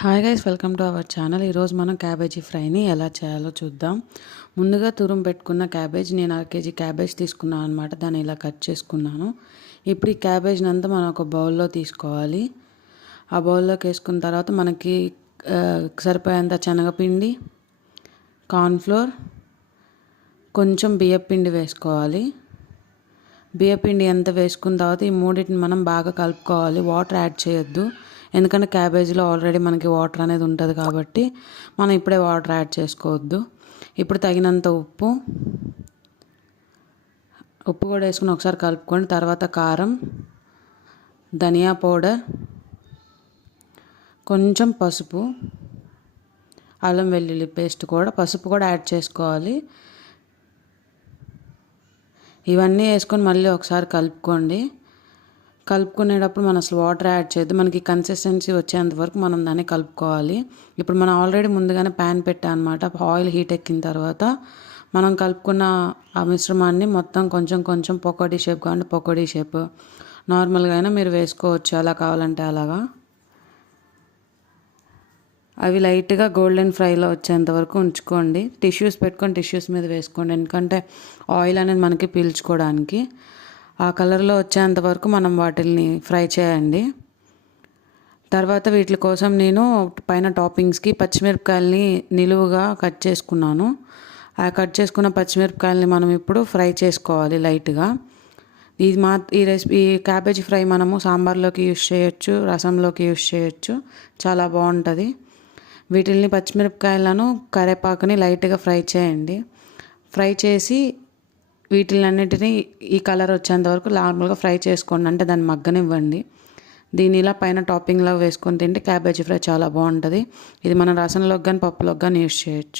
Hi guys, welcome to our channel. ఈరోజు మనం cabbage ఫ్రైని ఎలా చేయాలో చూద్దాం. ముందుగా తురుము పెట్టుకున్న క్యాబేజ్, నేను 1/2 కేజీ క్యాబేజ్ తీసుకున్నాను అనమాట. దాన్ని ఇలా కట్ చేసుకున్నాను. ఇప్పుడు ఈ క్యాబేజ్ని అంతా మనం ఒక బౌల్లో తీసుకోవాలి. ఆ బౌల్లోకి వేసుకున్న తర్వాత మనకి సరిపోయేంత శనగపిండి, కార్న్ఫ్లోర్, కొంచెం బియ్యపిండి వేసుకోవాలి. బియ్యపిండి ఎంత వేసుకున్న తర్వాత ఈ మూడింటిని మనం బాగా కలుపుకోవాలి. వాటర్ యాడ్ చేయొద్దు, ఎందుకంటే క్యాబేజీలో ఆల్రెడీ మనకి వాటర్ అనేది ఉంటుంది కాబట్టి మనం ఇప్పుడే వాటర్ యాడ్ చేసుకోవద్దు. ఇప్పుడు తగినంత ఉప్పు కూడా వేసుకుని ఒకసారి కలుపుకొని, తర్వాత కారం, ధనియా పౌడర్, కొంచెం పసుపు, అల్లం వెల్లుల్లి పేస్ట్ కూడా, పసుపు కూడా యాడ్ చేసుకోవాలి. ఇవన్నీ వేసుకొని మళ్ళీ ఒకసారి కలుపుకోండి. కలుపుకునేటప్పుడు మనం అసలు వాటర్ యాడ్ చేయొద్దు. మనకి కన్సిస్టెన్సీ వచ్చేంత వరకు మనం దాన్ని కలుపుకోవాలి. ఇప్పుడు మనం ఆల్రెడీ ముందుగానే ప్యాన్ పెట్టాం అనమాట. ఆయిల్ హీట్ ఎక్కిన తర్వాత మనం కలుపుకున్న ఆ మిశ్రమాన్ని మొత్తం కొంచెం కొంచెం పకోడీ షేప్ కావాలంటే పకోడీ షేప్, నార్మల్గా అయినా మీరు వేసుకోవచ్చు, అలా కావాలంటే అలాగా. అవి లైట్గా గోల్డెన్ ఫ్రైలో వచ్చేంత వరకు ఉంచుకోండి. టిష్యూస్ పెట్టుకొని టిష్యూస్ మీద వేసుకోండి, ఎందుకంటే ఆయిల్ అనేది మనకి పీల్చుకోవడానికి. ఆ కలర్లో వచ్చేంత వరకు మనం వాటిని ఫ్రై చేయండి. తర్వాత వీటి కోసం నేను పైన టాపింగ్స్కి పచ్చిమిరపకాయలని నిలువుగా కట్ చేసుకున్నాను. ఆ కట్ చేసుకున్న పచ్చిమిరపకాయలని మనం ఇప్పుడు ఫ్రై చేసుకోవాలి లైట్గా. ఈ రెసిపీ, ఈ క్యాబేజీ ఫ్రై మనము సాంబార్లోకి యూస్ చేయొచ్చు, రసంలోకి యూస్ చేయొచ్చు, చాలా బాగుంటుంది. వీటిని పచ్చిమిరపకాయలను కరివేపాకుని లైట్గా ఫ్రై చేయండి. ఫ్రై చేసి వీటిలన్నిటినీ ఈ కలర్ వచ్చేంత వరకు నార్మల్గా ఫ్రై చేసుకోండి, అంటే దాన్ని మగ్గనివ్వండి. దీని ఇలా పైన టాపింగ్లో వేసుకొని తింటే క్యాబేజీ ఫ్రై చాలా బాగుంటుంది. ఇది మన రసంలోకి కానీ పప్పులోకి కానీ యూస్ చేయొచ్చు.